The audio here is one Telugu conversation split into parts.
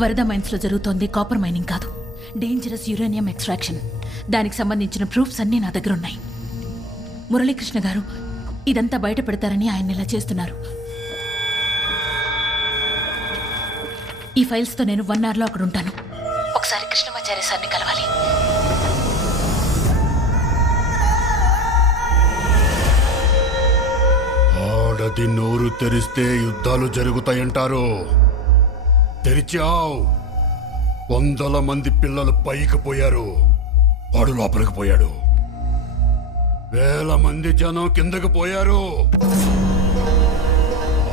వరద మైన్స్ లో జరుగుతోంది కాపర్ మైనింగ్ కాదు, డేంజరస్ యురేనియం ఎక్స్ట్రాక్షన్. దానికి సంబంధించిన ప్రూఫ్స్ అన్నీ నా దగ్గర ఉన్నాయి. మురళీకృష్ణ గారు ఇదంతా బయట పెడతారని ఆయన ఇలా చేస్తున్నారు. ఈ ఫైల్స్ తో నేను 1 hour లో అక్కడ ఉంటాను. ఒకసారి కృష్ణమాచార్య సార్ని కలవాలి. ఆడది నోరు తెరిస్తే యుద్ధాలు జరుగుతాయంటారు. తెరిచావు. 100 మంది పిల్లలు పైకి పోయారు, వాడు లోపలికి పోయాడు. 1000 మంది జనం కిందకి పోయారు.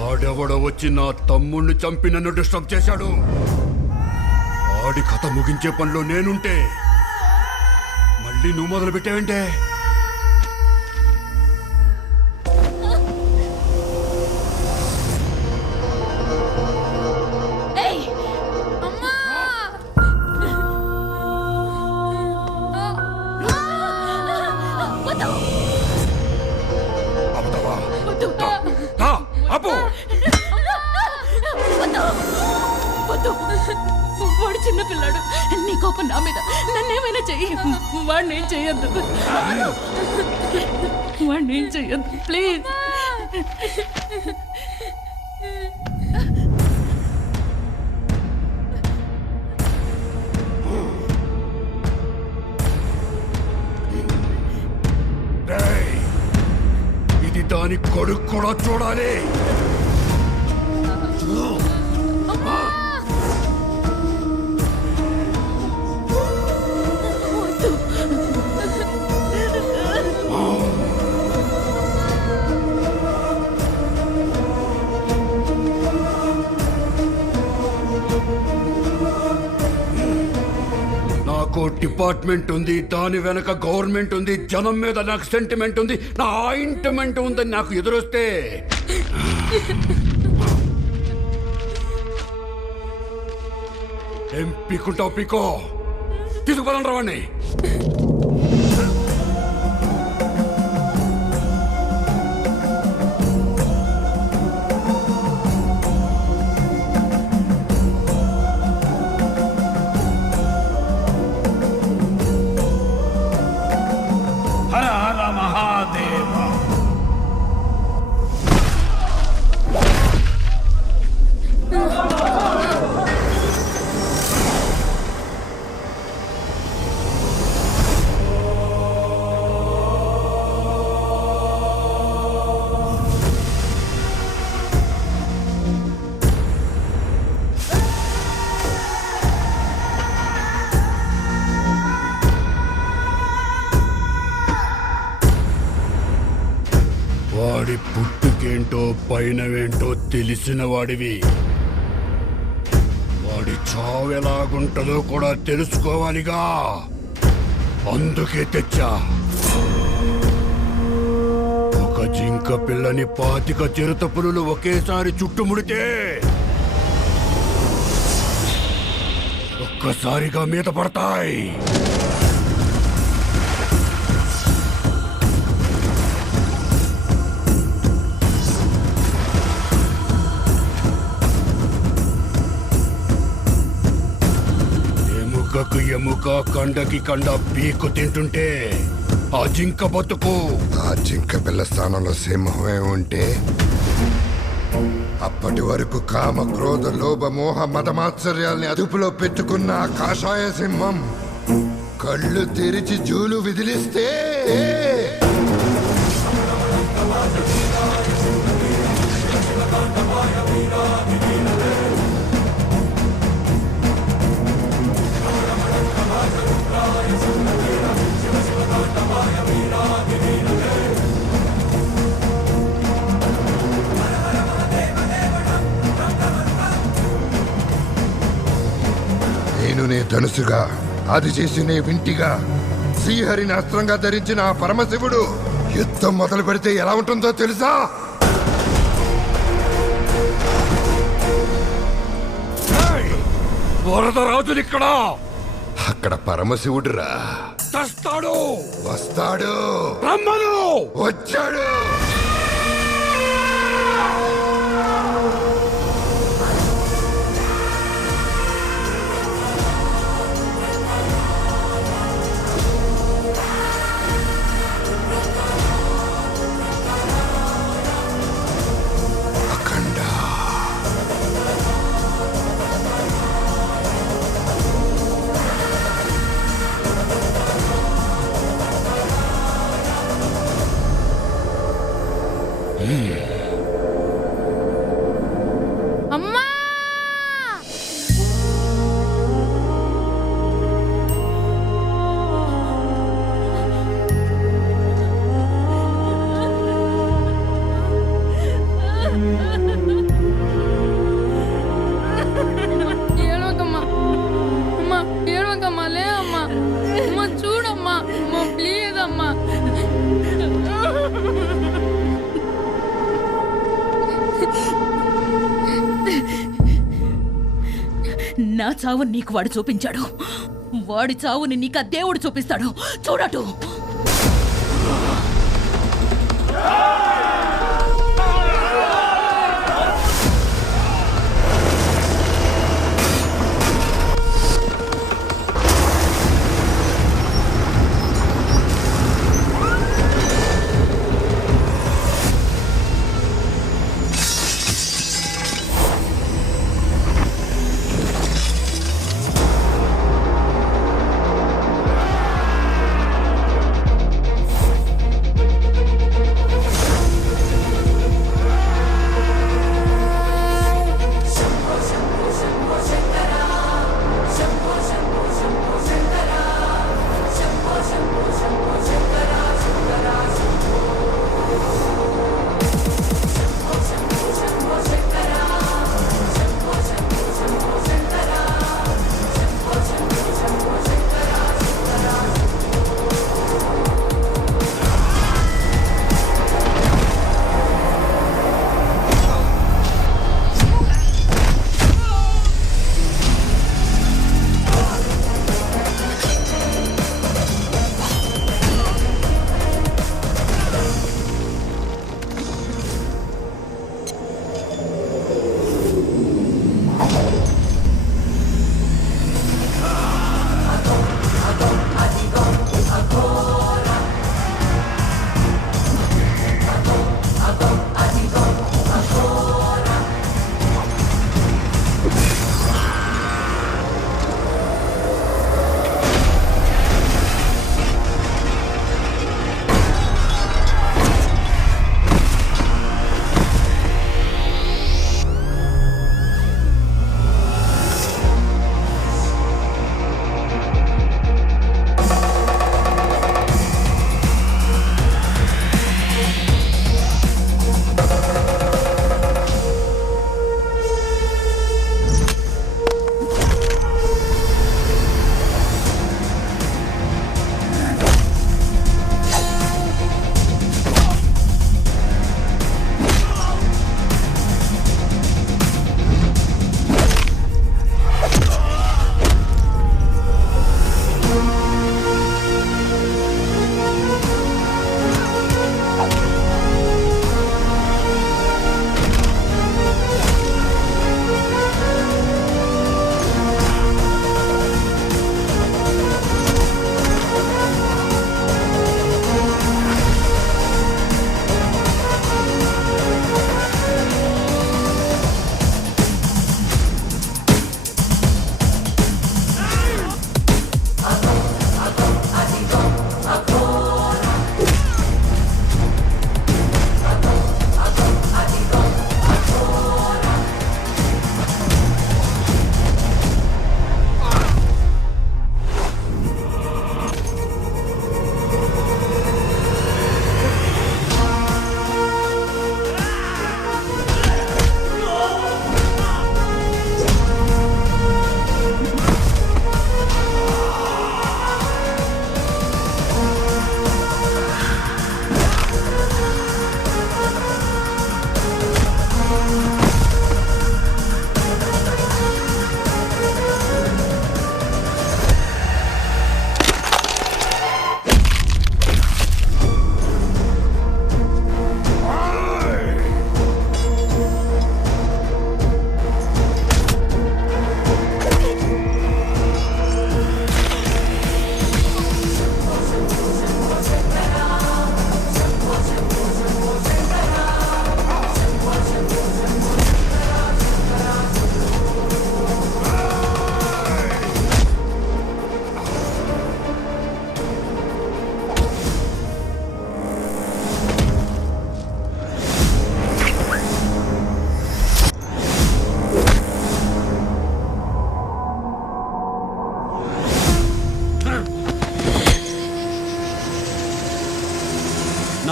ఆడెవడో వచ్చి నా తమ్ముణ్ణి చంపి నన్ను డిస్టర్బ్ చేశాడు. ఆడి కథ ముగించే పనిలో నేనుంటే మళ్ళీ నువ్వు మొదలు పెట్టావంటే వాడు చిన్న పిల్లాడు. నీ కోపం నా మీద. నన్నేమైనా చెయ్యి. వాడినేం చెయ్యొద్దు. వాడినేం చెయ్యొద్దు ప్లీజ్. ఇది దాని కొడుకు కూడా చూడాలి. నాకు డిపార్ట్మెంట్ ఉంది, దాని వెనక గవర్నమెంట్ ఉంది, జనం మీద నాకు సెంటిమెంట్ ఉంది, నా ఆయింట్మెంట్ ఉందని నాకు ఎదురొస్తే ఏం పీకుంటావు పీకో. తీసుకుపోదాం రావండి. వాడి పుట్టుకేంటో పైనవేంటో తెలిసిన వాడివి. వాడి చావు ఎలాగుంటుందో కూడా తెలుసుకోవాలిగా. అందుకే తెచ్చా. ఒక జింక పిల్లని 25 చిరుత పులులు ఒకేసారి చుట్టుముడితే ఒక్కసారిగా మీద పడతాయి. ఎముకకు ఎముక, కండకి కండ పీకు తింటుంటే ఆ జింక బతుకు. ఆ జింక పిల్ల స్థానంలో సింహమే ఉంటే అప్పటి వరకు కామ, క్రోధ, లోభ, మోహ, మదమాత్సర్యాల్ని అదుపులో పెట్టుకున్న ఆ కాషాయ సింహం కళ్ళు తెరిచి జూలు విదిలిస్తే నేను నే ధనుసుగా, అది చేసి నే వింటిగా, శ్రీహరిని అస్త్రంగా ధరించిన ఆ పరమశివుడు యుద్ధం మొదలు పెడితే ఎలా ఉంటుందో తెలుసా? వరదరాజుని ఇక్కడ. అక్కడ పరమశివుడురా. తెస్తాడు, వస్తాడు, రమ్మను. వచ్చాడు. అమ్మా! ఏడవకమ్మా అమ్మా, ఏడవకమ్మా, లే అమ్మా, అమ్మా చూడమ్మా, అమ్మా ప్లీజ్ అమ్మా. నా చావుని నీకు వాడు చూపించాడు. వాడి చావుని నీకు ఆ దేవుడు చూపిస్తాడు. చూడటు.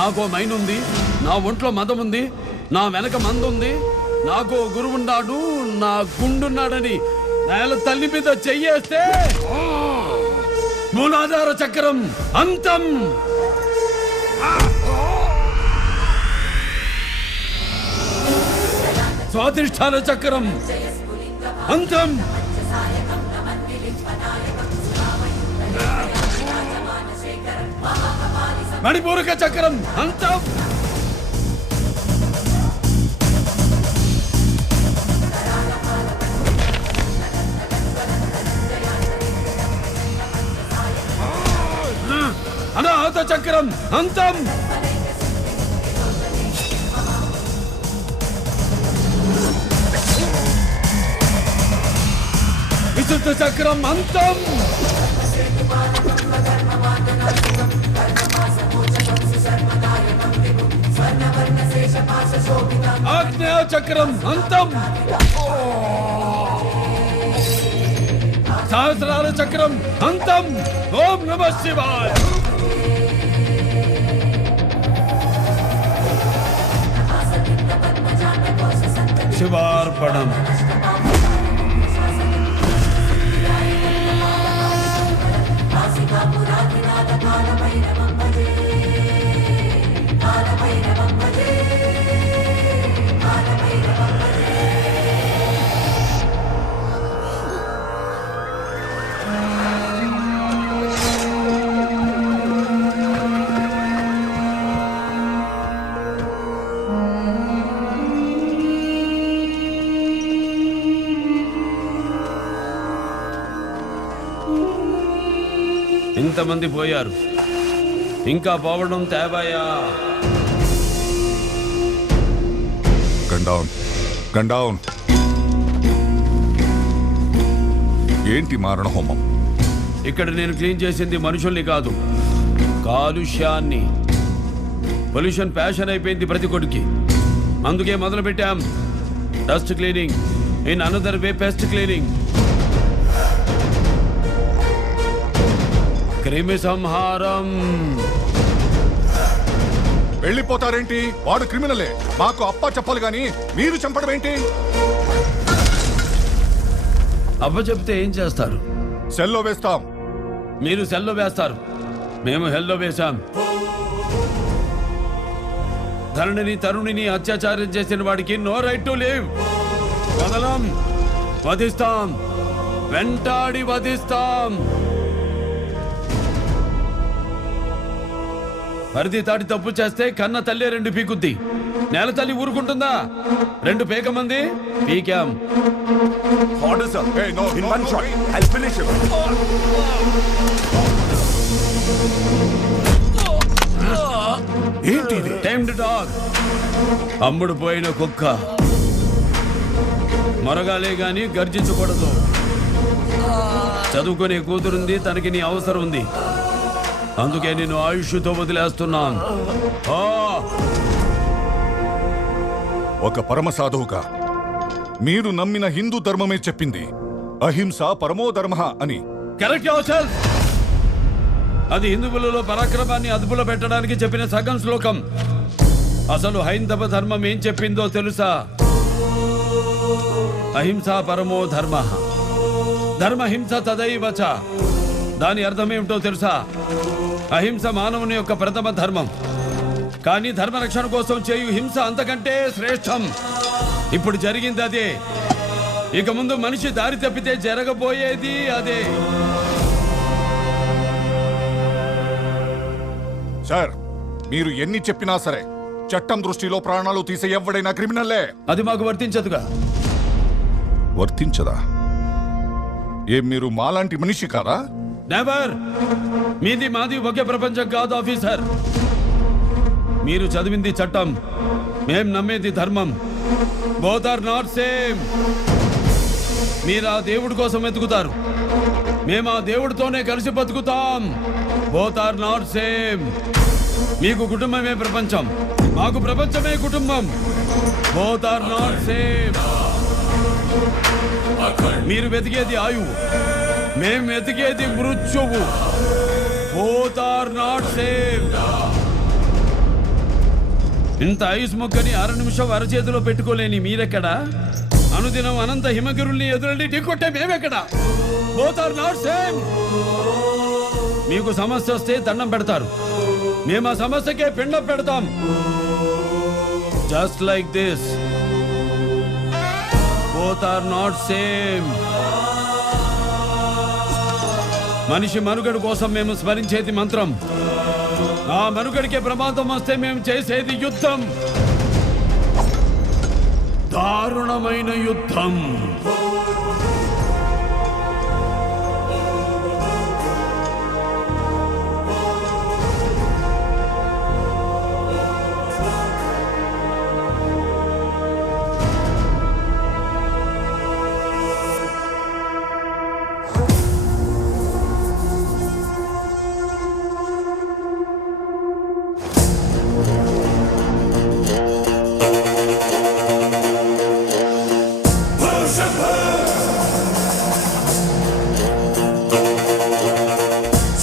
నాకో మైన్ ఉంది, నా ఒంట్లో మదం ఉంది, నా వెనక మందుంది, నాకు గురువున్నాడు, నా గుండున్నాడని నేల తల్లి మీద చెయ్యేస్తే మూలాధార చక్రం అంతం. స్వాధిష్టాన చక్రం అంతం. మణిపూరక చక్రం అంతం. అనాహత చక్రం అంతం. విశుద్ధ చక్రం అంతం. ఆగ్నేయ చక్రం అంతం. సహస్రార చక్రం అంతం. ఓం నమః శివాయ. శివార్పణం. ఇంతమంది పోయారు, ఇంకా పోవడం తేబాయా? గండౌన్. ఏంటి మారణ హోమం? ఇక్కడ నేను క్లీన్ చేసింది మనుషుల్ని కాదు, కాలుష్యాన్ని. పొల్యూషన్ ప్యాషన్ అయిపోయింది ప్రతి కొడుకి, అందుకే మొదలు పెట్టాం dust cleaning. In another way pest cleaning. క్రిమి సంహారం. వెళ్ళిపోతారేంటి? వాడు క్రిమినలే, మాకు అప్ప చెప్పాలి గాని మీరు చంపడం ఏంటి? అప్ప చెప్తే ఏం చేస్తారు? సెల్లో వేస్తాం. మీరు సెల్లో వేస్తారు, మేము హెల్లో వేశాం. ధరణిని తరుణిని అత్యాచారం చేసిన వాడికి నో రైట్ టు లివ్. వదలం, వధిస్తాం, వెంటాడి వధిస్తాం. పరిధి దాటి తప్పు చేస్తే కన్న తల్లి 2 పీకుద్ది. నేల తల్లి ఊరుకుంటుందా? 2 పేక మంది పీకాం. అమ్ముడు పోయిన కుక్క మొరగాలే గాని గర్జించకూడదు. చదువుకునే కూతురుంది, తనకి నీ అవసరం ఉంది, అందుకే నేను ఆయుష్తో వదిలేస్తున్నాను. ఒక పరమ సాధువుగా మీరు నమ్మిన హిందూ ధర్మమే చెప్పింది అహింస పరమో ధర్మ అని. Correct your. అది హిందువులలో పరాక్రమాన్ని అదుపులో పెట్టడానికి చెప్పిన సగం శ్లోకం. అసలు హైందవ ధర్మం ఏం చెప్పిందో తెలుసా? అహింస పరమో ధర్మ, ధర్మహింస తదైవచ. దాని అర్థమేమిటో తెలుసా? అహింస మానవుని యొక్క ప్రథమ ధర్మం, కానీ ధర్మరక్షణ కోసం చేయు హింస అంతకంటే శ్రేష్టం. ఇప్పుడు జరిగింది అదే, ఇక ముందు మనిషి దారి తప్పితే జరగబోయేది అదే. సార్, మీరు ఎన్ని చెప్పినా సరే చట్టం దృష్టిలో ప్రాణాలు తీసే ఎవడైనా క్రిమినల్లే. అది మాకు వర్తించదుగా. వర్తించదా? ఏం మీరు మాలాంటి మనిషి కాదా? నెవర్. మీది మాది ఒకే ప్రపంచం కాదు ఆఫీసర్. మీరు చదివింది చట్టం, మేం నమ్మేది ధర్మం. Both are not same. మీరు ఆ దేవుడి కోసం వెతుకుతారు, మేము ఆ దేవుడితోనే కలిసి బతుకుతాం. Both are not same. మీకు కుటుంబమే ప్రపంచం, మాకు ప్రపంచమే కుటుంబం. Both are not same. మీరు వెతికేది ఆయువు, మేం వెతికేది మృత్యువు. Both are not same. ఇంత ఐస్ మొక్కని 6 నిమిషం అరచేతిలో పెట్టుకోలేని మీరెక్కడా? అనుదినం అనంత హిమగిరుల్ని ఎదురండి ఢీకొట్టే మేమెక్కడా? Both are not same. మీకు సమస్య వస్తే దండం పెడతారు, మేము ఆ సమస్యకే పిండం పెడతాం. Just like this. Both are not same. మనిషి మనుగడ కోసం మేము స్మరించేది మంత్రం, ఆ మనుగడికే ప్రమాదం వస్తే మేము చేసేది యుద్ధం. దారుణమైన యుద్ధం.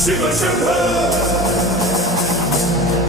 Shiva Shambha!